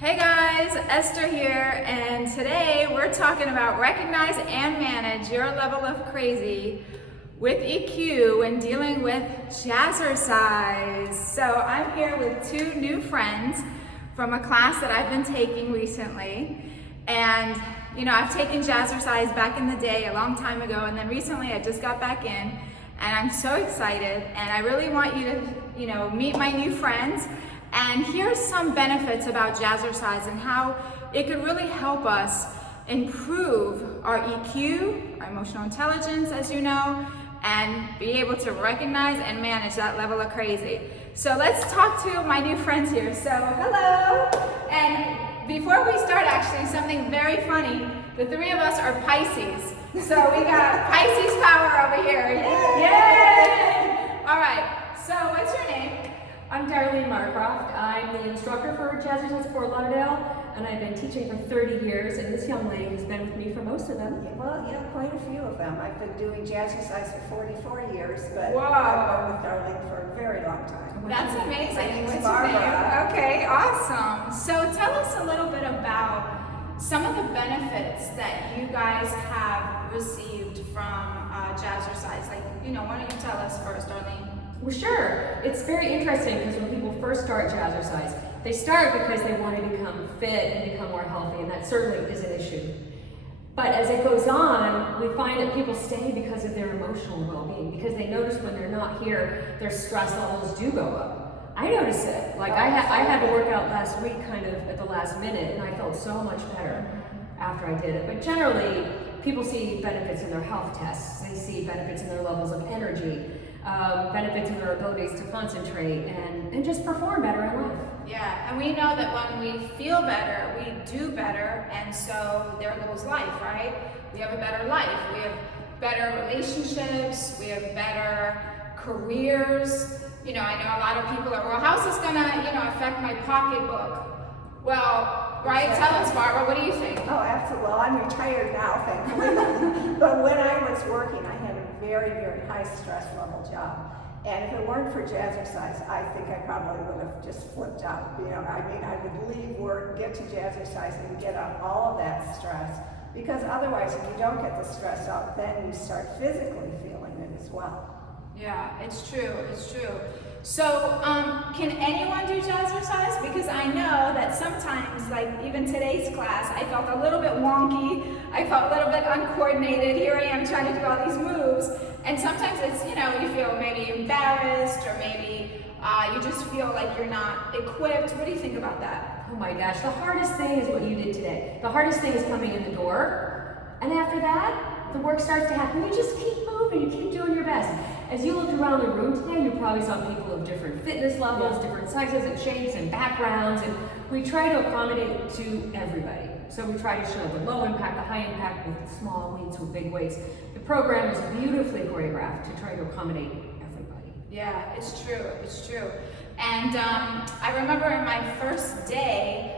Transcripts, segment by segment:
Hey guys, Esther here, and today we're talking about recognize and manage your level of crazy with EQ when dealing with Jazzercise. So I'm here with two new friends from a class that I've been taking recently. And I've taken Jazzercise back in the day a long time ago, and then recently I just got back in, and I'm so excited, and I really want you to meet my new friends. And here's some benefits about Jazzercise and how it could really help us improve our EQ, our emotional intelligence, as you know, and be able to recognize and manage that level of crazy. So let's talk to my new friends here. So hello. And before we start, actually, something very funny. The three of us are Pisces. So we got Pisces power over here. Yay! All right, so what's your name? I'm Darlene Barbara. I'm the instructor for Jazzercise at Fort Lauderdale, and I've been teaching for 30 years, and this young lady has been with me for most of them. Yeah, quite a few of them. I've been doing Jazzercise for 44 years, but Wow. I've been with Darlene for a very long time. That's amazing. My name's What's your Barbara. name? Okay, awesome. So tell us a little bit about some of the benefits that you guys have received from Jazzercise. Why don't you tell us first, Darlene? Well, sure. It's very interesting because when people first start Jazzercise, they start because they want to become fit and become more healthy, and that certainly is an issue. But as it goes on, we find that people stay because of their emotional well-being, because they notice when they're not here, their stress levels do go up. I notice it. Like I had to work out last week kind of at the last minute, and I felt so much better after I did it. But generally, people see benefits in their health tests. They see benefits in their levels of energy, benefits in their abilities to concentrate and just perform better in life. Yeah, and we know that when we feel better, we do better, and so there goes life, right? We have a better life. We have better relationships. We have better careers. I know a lot of people are, well, how's this gonna, affect my pocketbook? Well, right? Tell us, Barbara, what do you think? Oh, absolutely. Well, I'm retired now, thankfully. But when I was working, I had a very, very high stress level job. And if it weren't for Jazzercise, I think I probably would have just flipped out. I would leave work, get to Jazzercise, and get out all of that stress. Because otherwise, if you don't get the stress out, then you start physically feeling it as well. Yeah, it's true. So, can anyone do Jazzercise? Because I know that sometimes, like even today's class, I felt a little bit wonky. I felt a little bit uncoordinated. Here I am trying to do all these moves. And sometimes it's, you feel maybe embarrassed, or maybe you just feel like you're not equipped. What do you think about that? Oh my gosh, the hardest thing is what you did today. The hardest thing is coming in the door, and after that, the work starts to happen. You just keep moving, you keep doing your best. As you looked around the room today, you probably saw people of different fitness levels, different sizes and shapes and backgrounds, and we try to accommodate to everybody. So we try to show the low impact, the high impact, with small weights, with big weights. The program is beautifully choreographed to try to accommodate everybody. Yeah, it's true. And I remember in my first day,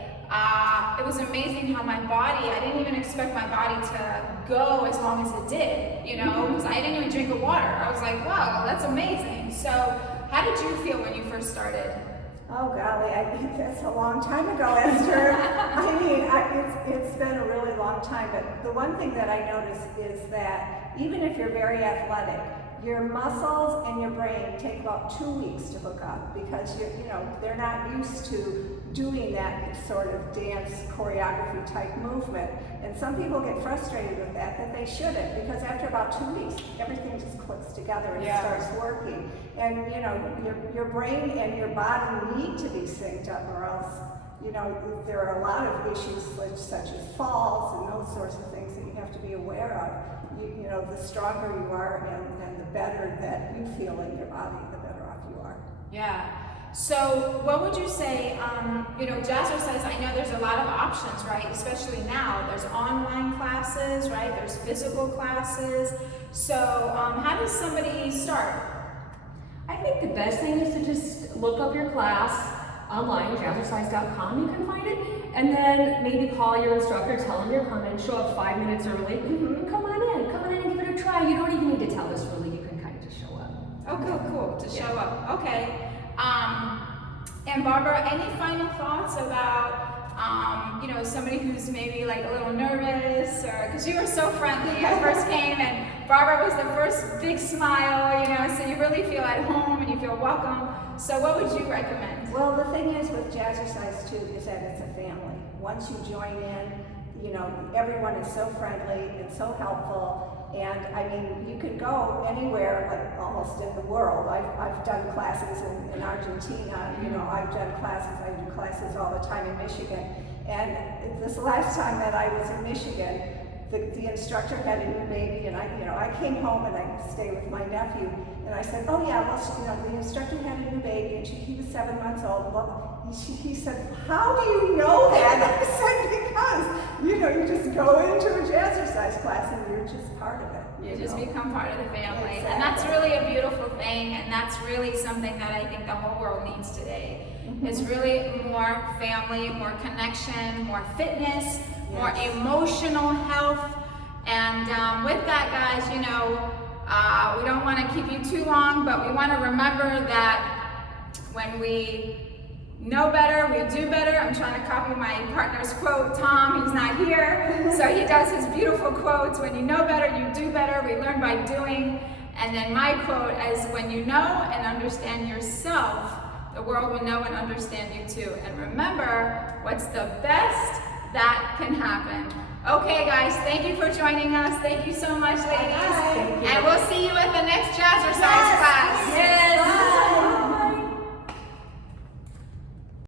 it was amazing how my body, I didn't even expect my body to go as long as it did, because I didn't even drink water. I was like, wow, that's amazing. So how did you feel when you first started? Oh golly, I think that's a long time ago, Esther. It's been a really long time, but the one thing that I noticed is that even if you're very athletic, your muscles and your brain take about 2 weeks to hook up, because they're not used to doing that sort of dance choreography type movement. And some people get frustrated with that they shouldn't, because after about 2 weeks, everything just clicks together and starts working. And your brain and your body need to be synced up, or else there are a lot of issues such as falls and those sorts of things that you have to be aware of. The stronger you are and the better that you feel in your body, the better off you are. Yeah. So what would you say, Jazzercise, I know there's a lot of options, right? Especially now, there's online classes, right? There's physical classes. So how does somebody start? I think the best thing is to just look up your class online, jazzercise.com, you can find it, and then maybe call your instructor, tell them you're coming, show up 5 minutes early, and come on in and give it a try. You don't even need to tell us really, you can kind of just show up. Oh, cool, to show up, okay. And Barbara, any final thoughts about somebody who's maybe like a little nervous, or because you were so friendly. I first came and Barbara was the first big smile, so you really feel at home and you feel welcome. So what would you recommend? Well, the thing is with Jazzercise too is that it's a family. Once you join in, everyone is so friendly and so helpful. And I mean, you could go anywhere, like almost in the world. I've done classes in Argentina. I've done classes. I do classes all the time in Michigan. And this last time that I was in Michigan, the instructor had a new baby, and I came home and I stayed with my nephew, and I said, oh yeah, well, the instructor had a new baby, and he was 7 months old. Well, he said, how do you know that? I said, because, you just go into a Jazzercise class and you're just part of it. You just become part of the family. Exactly. And that's really a beautiful thing, and that's really something that I think the whole world needs today. Is really more family, more connection, more fitness, more emotional health. And with that, guys, we don't want to keep you too long, but we want to remember that when we know better, we do better. I'm trying to copy my partner's quote, Tom, he's not here. So he does his beautiful quotes. When you know better, you do better. We learn by doing. And then my quote is, when you know and understand yourself, the world will know and understand you too. And remember, what's the best that can happen? Okay, guys, thank you for joining us. Thank you so much, ladies. Thank you. And we'll see you at the next Jazzercise class. Yes. Bye.